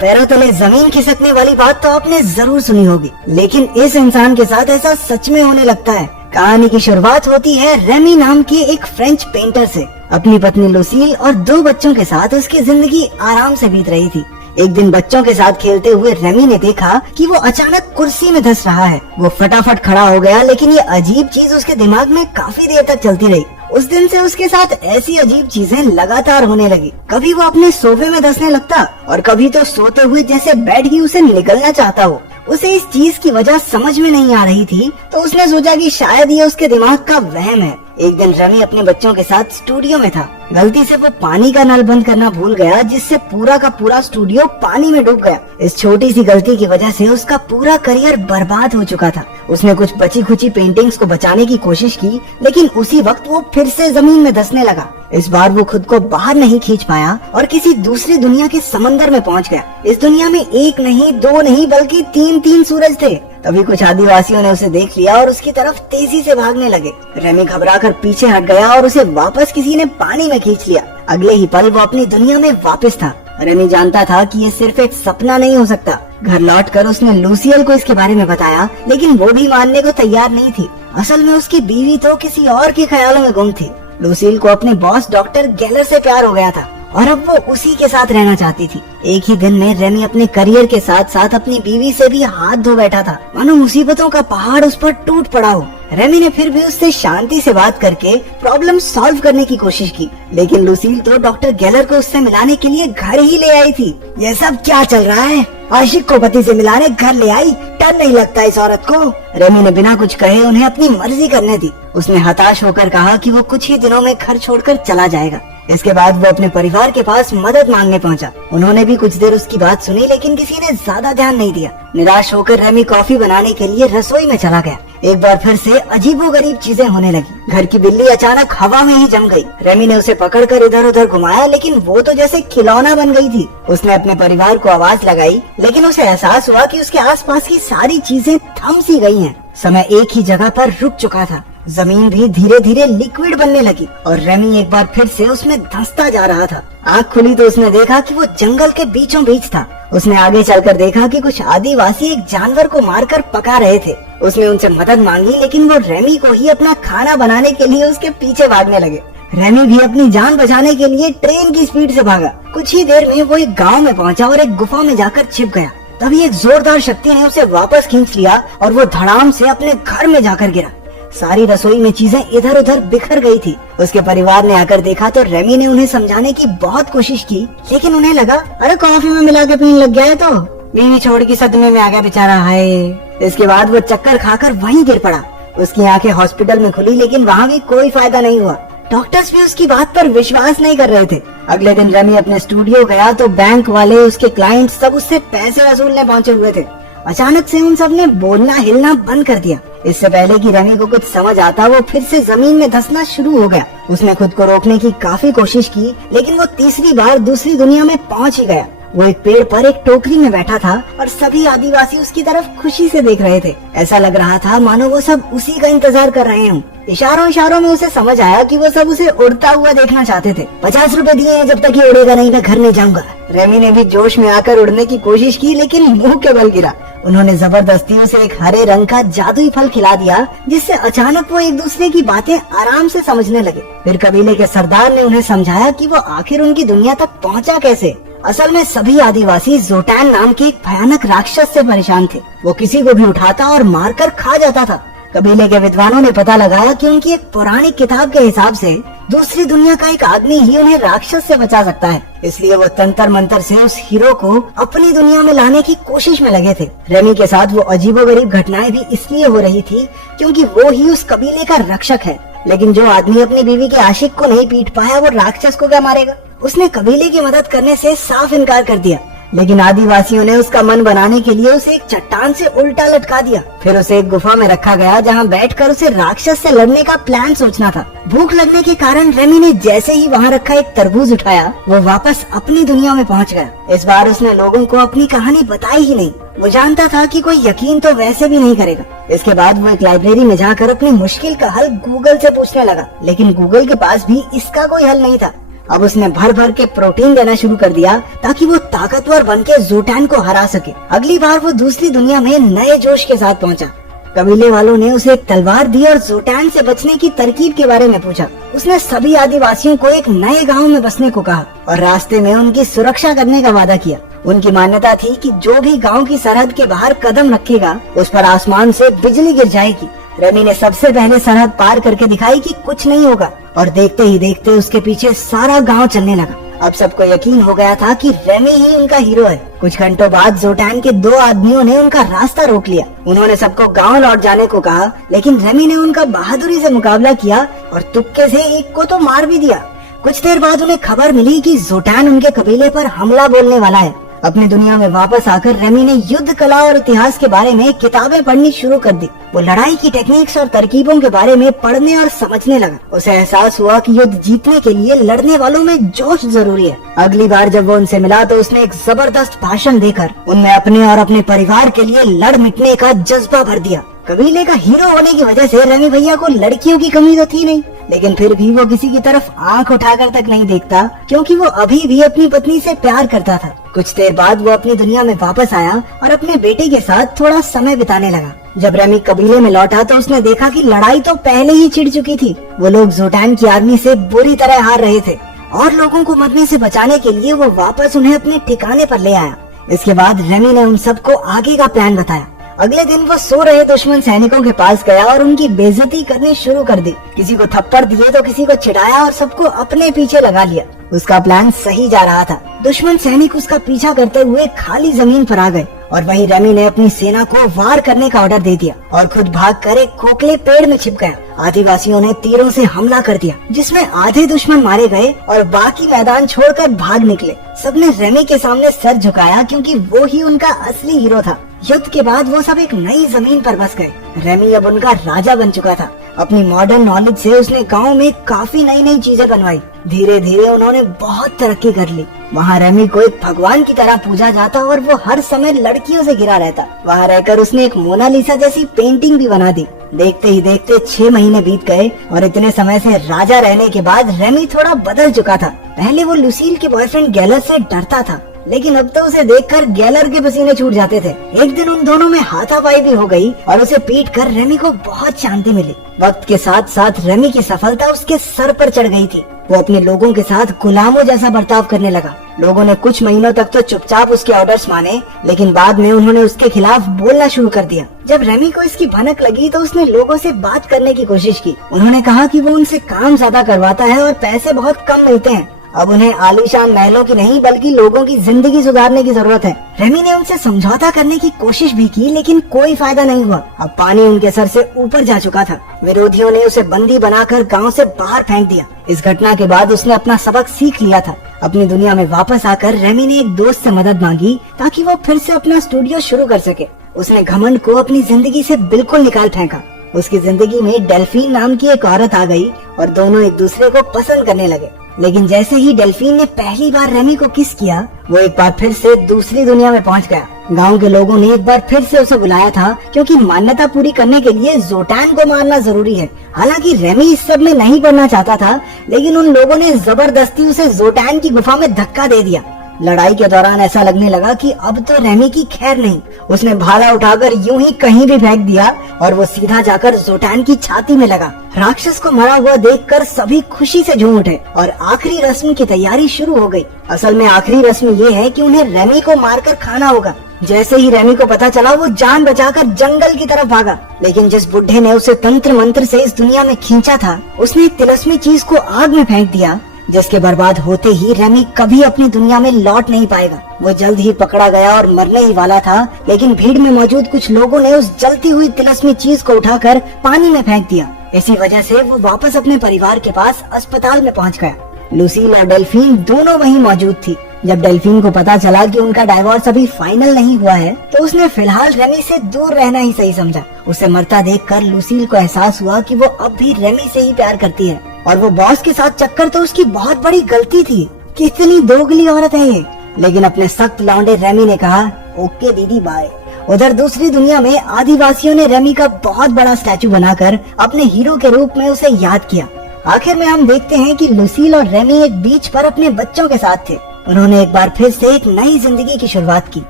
पैरों तले जमीन खिसकने वाली बात तो आपने जरूर सुनी होगी, लेकिन इस इंसान के साथ ऐसा सच में होने लगता है। कहानी की शुरुआत होती है रेमी नाम के एक फ्रेंच पेंटर से। अपनी पत्नी लुसील और 2 बच्चों के साथ उसकी जिंदगी आराम से बीत रही थी। एक दिन बच्चों के साथ खेलते हुए रेमी ने देखा कि वो अचानक कुर्सी में धंस रहा है। वो फटाफट खड़ा हो गया, लेकिन ये अजीब चीज उसके दिमाग में काफी देर तक चलती रही। उस दिन से उसके साथ ऐसी अजीब चीजें लगातार होने लगी। कभी वो अपने सोफे में धंसने लगता और कभी तो सोते हुए जैसे बेड ही उसे निगलना चाहता हो। उसे इस चीज की वजह समझ में नहीं आ रही थी, तो उसने सोचा कि शायद ये उसके दिमाग का वहम है। एक दिन रेमी अपने बच्चों के साथ स्टूडियो में था। गलती से वो पानी का नल बंद करना भूल गया, जिससे पूरा का पूरा स्टूडियो पानी में डूब गया। इस छोटी सी गलती की वजह से उसका पूरा करियर बर्बाद हो चुका था। उसने कुछ बची खुची पेंटिंग्स को बचाने की कोशिश की, लेकिन उसी वक्त वो फिर से जमीन में धंसने लगा। इस बार वो खुद को बाहर नहीं खींच पाया और किसी दूसरी दुनिया के समंदर में पहुंच गया। इस दुनिया में 1 नहीं 2 नहीं बल्कि 3 सूरज थे। तभी कुछ आदिवासियों ने उसे देख लिया और उसकी तरफ तेजी से भागने लगे। रेमी घबराकर पीछे हट गया और उसे वापस किसी ने पानी में खींच लिया। अगले ही पल वो अपनी दुनिया में वापस था। रेमी जानता था कि ये सिर्फ एक सपना नहीं हो सकता। घर लौटकर उसने लुसियल को इसके बारे में बताया, लेकिन वो भी मानने को तैयार नहीं थी। असल में उसकी बीवी तो किसी और के ख्यालों में गुम थी। लुसियल को अपने बॉस डॉक्टर गेलर से प्यार हो गया था और अब वो उसी के साथ रहना चाहती थी। एक ही दिन में रेमी अपने करियर के साथ साथ अपनी बीवी से भी हाथ धो बैठा था, मानो मुसीबतों का पहाड़ उस पर टूट पड़ा हो। रेमी ने फिर भी उससे शांति से बात करके प्रॉब्लम सॉल्व करने की कोशिश की, लेकिन लुसील तो डॉक्टर गेलर को उससे मिलाने के लिए घर ही ले आई थी। ये सब क्या चल रहा है? आशिक को पति से मिलाने घर ले आई, डर नहीं लगता इस औरत को? रेमी ने बिना कुछ कहे उन्हें अपनी मर्जी करने दी। उसने हताश होकर कहा कि वो कुछ ही दिनों में घर छोड़कर चला जाएगा। इसके बाद वो अपने परिवार के पास मदद मांगने पहुंचा। उन्होंने भी कुछ देर उसकी बात सुनी, लेकिन किसी ने ज्यादा ध्यान नहीं दिया। निराश होकर रेमी कॉफी बनाने के लिए रसोई में चला गया। एक बार फिर से अजीबोगरीब चीजें होने लगी। घर की बिल्ली अचानक हवा में ही जम गई। रेमी ने उसे पकड़कर इधर उधर घुमाया, लेकिन वो तो जैसे खिलौना बन गई थी। उसने अपने परिवार को आवाज लगाई, लेकिन उसे एहसास हुआ कि उसके आसपास की सारी चीजें थम सी गई हैं। समय एक ही जगह पर रुक चुका था। जमीन भी धीरे धीरे लिक्विड बनने लगी और रेमी एक बार फिर से उसमें धंसता जा रहा था। आँख खुली तो उसने देखा कि वो जंगल के बीचों बीच था। उसने आगे चलकर देखा कि कुछ आदिवासी एक जानवर को मारकर पका रहे थे। उसने उनसे मदद मांगी, लेकिन वो रेमी को ही अपना खाना बनाने के लिए उसके पीछे भागने लगे। रेमी भी अपनी जान बचाने के लिए ट्रेन की स्पीड से भागा। कुछ ही देर में वो एक गाँव में पहुँचा और एक गुफा में जाकर छिप गया। तभी एक जोरदार शक्ति ने उसे वापस खींच लिया और वो धड़ाम से अपने घर में जाकर गिरा। सारी रसोई में चीजें इधर उधर बिखर गई थी। उसके परिवार ने आकर देखा तो रेमी ने उन्हें समझाने की बहुत कोशिश की, लेकिन उन्हें लगा अरे कॉफी में मिला के पीने लग गया है तो बीवी छोड़ के सदमे में आ गया बेचारा है। इसके बाद वो चक्कर खाकर वहीं गिर पड़ा। उसकी आंखें हॉस्पिटल में खुली, लेकिन वहाँ भी कोई फायदा नहीं हुआ। डॉक्टर्स भी उसकी बात पर विश्वास नहीं कर रहे थे। अगले दिन रेमी अपने स्टूडियो गया तो बैंक वाले, उसके क्लाइंट सब उससे पैसे वसूलने पहुँचे हुए थे। अचानक से उन सब ने बोलना हिलना बंद कर दिया। इससे पहले कि रेमी को कुछ समझ आता, वो फिर से जमीन में धंसना शुरू हो गया। उसने खुद को रोकने की काफी कोशिश की, लेकिन वो तीसरी बार दूसरी दुनिया में पहुंच ही गया। वो एक पेड़ पर एक टोकरी में बैठा था और सभी आदिवासी उसकी तरफ खुशी से देख रहे थे। ऐसा लग रहा था मानो वो सब उसी का इंतजार कर रहे हों। इशारों इशारों में उसे समझ आया कि वो सब उसे उड़ता हुआ देखना चाहते थे। 50 रुपए दिए हैं, जब तक ये उड़ेगा नहीं मैं घर नहीं जाऊंगा। रेमी ने भी जोश में आकर उड़ने की कोशिश की, लेकिन मुंह के बल गिरा। उन्होंने जबरदस्ती उसे एक हरे रंग का जादुई फल खिला दिया, जिससे अचानक वो एक दूसरे की बातें आराम से समझने लगे। फिर कबीले के सरदार ने उन्हें समझाया कि वो आखिर उनकी दुनिया तक पहुंचा कैसे। असल में सभी आदिवासी जोटैन नाम के एक भयानक राक्षस से परेशान थे। वो किसी को भी उठाता और मारकर खा जाता था। कबीले के विद्वानों ने पता लगाया कि उनकी एक पुरानी किताब के हिसाब से दूसरी दुनिया का एक आदमी ही उन्हें राक्षस से बचा सकता है। इसलिए वो तंत्र मंत्र से उस हीरो को अपनी दुनिया में लाने की कोशिश में लगे थे। रेमी के साथ वो अजीबोगरीब घटनाएं भी इसलिए हो रही थी क्योंकि वो ही उस कबीले का रक्षक है। लेकिन जो आदमी अपनी बीवी के आशिक को नहीं पीट पाया, वो राक्षस को क्या मारेगा? उसने कबीले की मदद करने से साफ इनकार कर दिया। लेकिन आदिवासियों ने उसका मन बनाने के लिए उसे एक चट्टान से उल्टा लटका दिया। फिर उसे एक गुफा में रखा गया, जहां बैठकर उसे राक्षस से लड़ने का प्लान सोचना था। भूख लगने के कारण रेमी ने जैसे ही वहां रखा एक तरबूज उठाया, वो वापस अपनी दुनिया में पहुंच गया। इस बार उसने लोगों को अपनी कहानी बताई ही नहीं। वो जानता था कि कोई यकीन तो वैसे भी नहीं करेगा। इसके बाद वो एक लाइब्रेरी में जाकर अपनी मुश्किल का हल गूगल से पूछने लगा, लेकिन गूगल के पास भी इसका कोई हल नहीं था। अब उसने भर भर के प्रोटीन देना शुरू कर दिया ताकि वो ताकतवर बन के जोटैन को हरा सके। अगली बार वो दूसरी दुनिया में नए जोश के साथ पहुंचा। कबीले वालों ने उसे एक तलवार दी और जोटैन से बचने की तरकीब के बारे में पूछा। उसने सभी आदिवासियों को एक नए गांव में बसने को कहा और रास्ते में उनकी सुरक्षा करने का वादा किया। उनकी मान्यता थी कि जो भी गांव की सरहद के बाहर कदम रखेगा उस पर आसमान से बिजली गिर जाएगी। रेमी ने सबसे पहले सरहद पार करके दिखाई कि कुछ नहीं होगा और देखते ही देखते उसके पीछे सारा गांव चलने लगा। अब सबको यकीन हो गया था कि रेमी ही उनका हीरो है। कुछ घंटों बाद जोटैन के 2 आदमियों ने उनका रास्ता रोक लिया। उन्होंने सबको गांव लौट जाने को कहा, लेकिन रेमी ने उनका बहादुरी से मुकाबला किया और तुक्के से एक को तो मार भी दिया। कुछ देर बाद उन्हें खबर मिली कि जोटैन उनके कबीले पर हमला बोलने वाला है। अपनी दुनिया में वापस आकर रेमी ने युद्ध कला और इतिहास के बारे में किताबें पढ़नी शुरू कर दी। वो लड़ाई की टेक्निक्स और तरकीबों के बारे में पढ़ने और समझने लगा। उसे एहसास हुआ कि युद्ध जीतने के लिए लड़ने वालों में जोश जरूरी है। अगली बार जब वो उनसे मिला तो उसने एक जबरदस्त भाषण देकर उनमें अपने और अपने परिवार के लिए लड़ मिटने का जज्बा भर दिया। कबीले का हीरो होने की वजह से रेमी भैया को लड़कियों की कमी तो थी नहीं, लेकिन फिर भी वो किसी की तरफ आंख उठाकर तक नहीं देखता क्योंकि वो अभी भी अपनी पत्नी से प्यार करता था। कुछ देर बाद वो अपनी दुनिया में वापस आया और अपने बेटे के साथ थोड़ा समय बिताने लगा। जब रेमी कबीले में लौटा तो उसने देखा कि लड़ाई तो पहले ही छिड़ चुकी थी। वो लोग जोटैन की आर्मी से बुरी तरह हार रहे थे और लोगों को मरने से बचाने के लिए वो वापस उन्हें अपने ठिकाने पर ले आया। इसके बाद रेमी ने उन सबको आगे का प्लान बताया। अगले दिन वो सो रहे दुश्मन सैनिकों के पास गया और उनकी बेइज्जती करनी शुरू कर दी। किसी को थप्पड़ दिए तो किसी को चिढ़ाया और सबको अपने पीछे लगा लिया। उसका प्लान सही जा रहा था। दुश्मन सैनिक उसका पीछा करते हुए खाली जमीन पर आ गए और वहीं रेमी ने अपनी सेना को वार करने का ऑर्डर दे दिया और खुद भागकर एक खोखले पेड़ में छिप गया। आदिवासियों ने तीरों से हमला कर दिया जिसमें आधे दुश्मन मारे गए और बाकी मैदान छोड़कर भाग निकले। सबने रेमी के सामने सर झुकाया क्योंकि वो ही उनका असली हीरो था। युद्ध के बाद वो सब एक नई जमीन पर बस गए। रेमी अब उनका राजा बन चुका था। अपनी मॉडर्न नॉलेज से उसने गांव में काफी नई नई चीजें बनवाई। धीरे धीरे उन्होंने बहुत तरक्की कर ली। वहाँ रेमी को एक भगवान की तरह पूजा जाता और वो हर समय लड़कियों से घिरा रहता। वहाँ रहकर उसने एक मोनालिसा जैसी पेंटिंग भी बना दी। देखते ही देखते 6 महीने बीत गए और इतने समय से राजा रहने के बाद रेमी थोड़ा बदल चुका था। पहले वो लुसील के बॉयफ्रेंड गैलर से डरता था, लेकिन अब तो उसे देखकर गैलर के पसीने छूट जाते थे। एक दिन उन दोनों में हाथापाई भी हो गई और उसे पीट कर रेमी को बहुत शांति मिली। वक्त के साथ साथ रेमी की सफलता उसके सर पर चढ़ गई थी। वो अपने लोगों के साथ गुलामों जैसा बर्ताव करने लगा। लोगों ने कुछ महीनों तक तो चुपचाप उसके ऑर्डर्स माने, लेकिन बाद में उन्होंने उसके खिलाफ बोलना शुरू कर दिया। जब रेमी को इसकी भनक लगी तो उसने लोगों से बात करने की कोशिश की। उन्होंने कहा कि वो उनसे काम ज्यादा करवाता है और पैसे बहुत कम मिलते हैं। अब उन्हें आलीशान महलों की नहीं बल्कि लोगों की जिंदगी सुधारने की जरूरत है। रेमी ने उनसे समझौता करने की कोशिश भी की, लेकिन कोई फायदा नहीं हुआ। अब पानी उनके सर से ऊपर जा चुका था। विरोधियों ने उसे बंदी बनाकर गांव से बाहर फेंक दिया। इस घटना के बाद उसने अपना सबक सीख लिया था। अपनी दुनिया में वापस आकर रेमी ने एक दोस्त से मदद मांगी ताकि वो फिर से अपना स्टूडियो शुरू कर सके। उसने घमंड को अपनी जिंदगी से बिल्कुल निकाल फेंका। उसकी जिंदगी में डेल्फीन नाम की एक औरत आ गई और दोनों एक दूसरे को पसंद करने लगे। लेकिन जैसे ही डेल्फीन ने पहली बार रेमी को किस किया, वो एक बार फिर से दूसरी दुनिया में पहुंच गया। गांव के लोगों ने एक बार फिर से उसे बुलाया था क्योंकि मान्यता पूरी करने के लिए जोटैन को मारना जरूरी है। हालांकि रेमी इस सब में नहीं पड़ना चाहता था, लेकिन उन लोगों ने जबरदस्ती उसे जोटैन की गुफा में धक्का दे दिया। लड़ाई के दौरान ऐसा लगने लगा कि अब तो रेमी की खैर नहीं। उसने भाला उठाकर यूं ही कहीं भी फेंक दिया और वो सीधा जाकर जोटैन की छाती में लगा। राक्षस को मरा हुआ देखकर सभी खुशी से झूम उठे और आखिरी रस्म की तैयारी शुरू हो गई। असल में आखिरी रस्म ये है कि उन्हें रेमी को मारकर खाना होगा। जैसे ही रेमी को पता चला वो जान बचाकर जंगल की तरफ भागा, लेकिन जिस बुढ़े ने उसे तंत्र मंत्र से इस दुनिया में खींचा था उसने एक तिलस्मी चीज को आग में फेंक दिया, जिसके बर्बाद होते ही रेमी कभी अपनी दुनिया में लौट नहीं पाएगा। वो जल्द ही पकड़ा गया और मरने ही वाला था, लेकिन भीड़ में मौजूद कुछ लोगों ने उस जलती हुई तिलस्मी चीज को उठाकर पानी में फेंक दिया। इसी वजह से वो वापस अपने परिवार के पास अस्पताल में पहुंच गया। लुसील और डेल्फीन दोनों वहीं मौजूद थी। जब डेल्फीन को पता चला कि उनका डाइवोर्स अभी फाइनल नहीं हुआ है, तो उसने फिलहाल रेमी से दूर रहना ही सही समझा। उसे मरता देखकर लुसील को एहसास हुआ कि वो अब भी रेमी से ही प्यार करती है और वो बॉस के साथ चक्कर तो उसकी बहुत बड़ी गलती थी। कितनी दोगली औरत है ये। लेकिन अपने सख्त लौंडे रेमी ने कहा, ओके दीदी बाय। उधर दूसरी दुनिया में आदिवासियों ने रेमी का बहुत बड़ा स्टैचू बनाकर अपने हीरो के रूप में उसे याद किया। आखिर में हम देखते हैं कि लुसील और रेमी एक बीच पर अपने बच्चों के साथ थे। उन्होंने एक बार फिर से एक नई जिंदगी की शुरुआत की।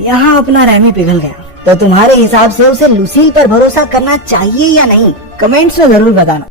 यहाँ अपना रेमी पिघल गया। तो तुम्हारे हिसाब से उसे लुसील पर भरोसा करना चाहिए या नहीं? कमेंट्स में जरूर बताना।